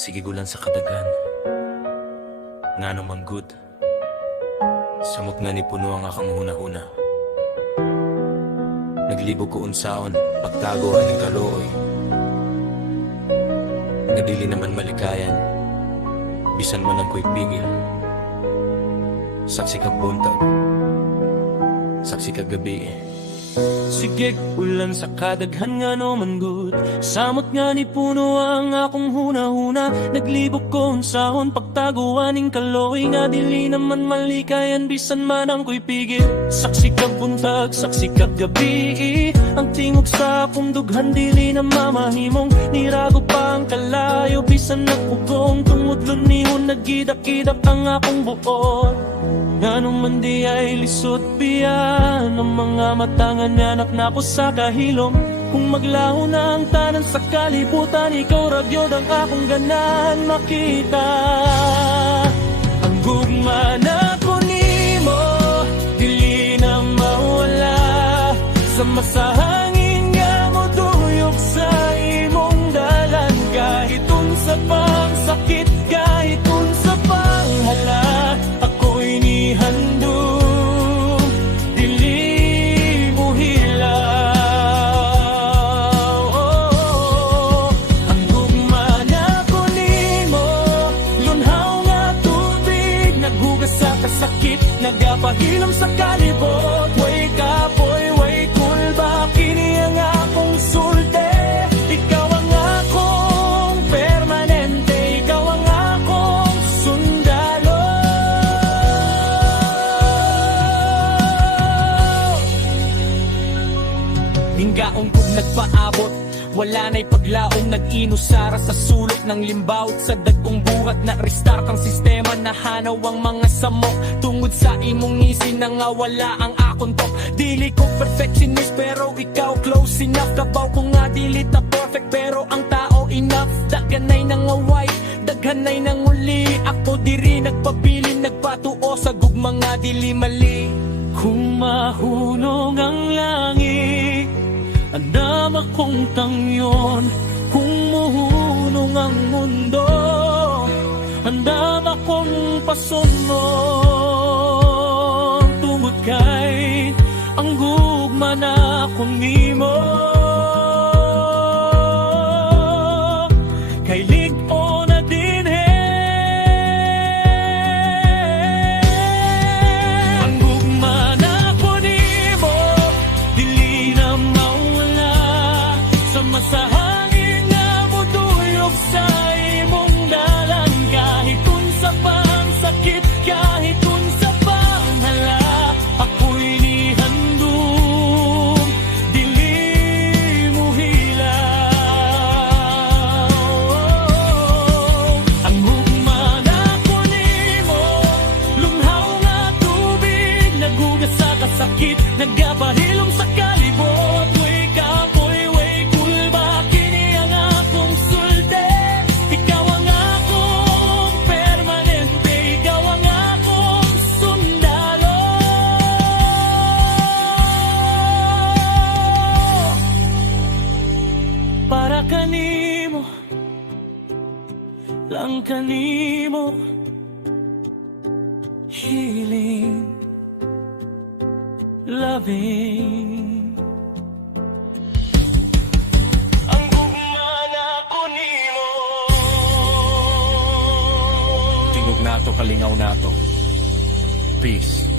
Sige gulan sa kadagan nga naman good. Samot nga ni puno ang akang huna-huna. Naglibog ko unsaon pagtago aning kalooy. Ngadili naman malikayan bisan man ang ko'y pigil. Saksi kag buntag, saksi kag gabi. Sige ulan sa kadaghan nga no man good. Samot nga ni puno ang akong huna-huna. Naglibog ko unsahon pagtaguan ning kaloy. Nga dili naman malikayan bisan man ang ko'y pigil. Saksi kag buntag, saksi kag gabi. Ang tingog sa akong dughan dili na mamahimong. Nirago pa ang kalayo bisan nagpugong. Tungod lunihon nagidak-idak ang akong buot. Nga man di ay lisot biyan ang mga matangan nga naknapos sa kahilom. Kung maglaho na ang tanan sa kalibutan, ikaw ragyod ang akong ganahan makita. Ang gugma na ko nimo dili na mawala. Sa masahangin nga mo tuyok sa imong dalan. Kahit unsa pang sakit, kahit unsa pang hala, handog, dili mo hilaw. Ang gugma na ko nimo, lunhaw nga tubig, naghugas sa kasakit, nagapahilom sa kalibot. Way kapoy, way kulba, kini ang akong sulti. Ikaw ang akong permanente, ikaw ang akong sundalo. Hinggaong kung nagpaabot, wala na'y paglaom, nag-inusara sa sulok ng limbawt. Sa dagkong buhat na restart ang sistema, nahanaw ang mga samok. Tungod sa imong ngisi na nga wala ang akong tok. Dili ko perfectionist pero ikaw close enough. Kabaw ko nga dili ta perfect pero ang tao enough. Daganay nangaway, daghanay nanguli. Ako diri nagpapili, nagpatuo sa gugma nga dili mali. Kung mahunong ang langit, andam akong tangyon. Kung muhunong ang mundo, andam akong pasunod. Tungod kay ang gugma na akong nimo. Kay lig-o na din ang gugma na ako nimo, dili na mawala. Sa masahangin nga mo tuyok sa imong dalan. Kahit unsa pang sakit, kahit unsa pang hala, ako'y nihandog, dili mo hilaw. Ang gugma na ako nimo, lumhaw nga tubig, naghugas sa kasakit, nagapahilom sa kalibot. Way kapoy, way kulba, kini ang akong sulti. Ikaw ang akong permanente, ikaw ang akong sundalo. Para kanimo, lang kanimo, healing, loving. Ang gugma na ko nimo. Tingog nato, kalingaw nato. Peace.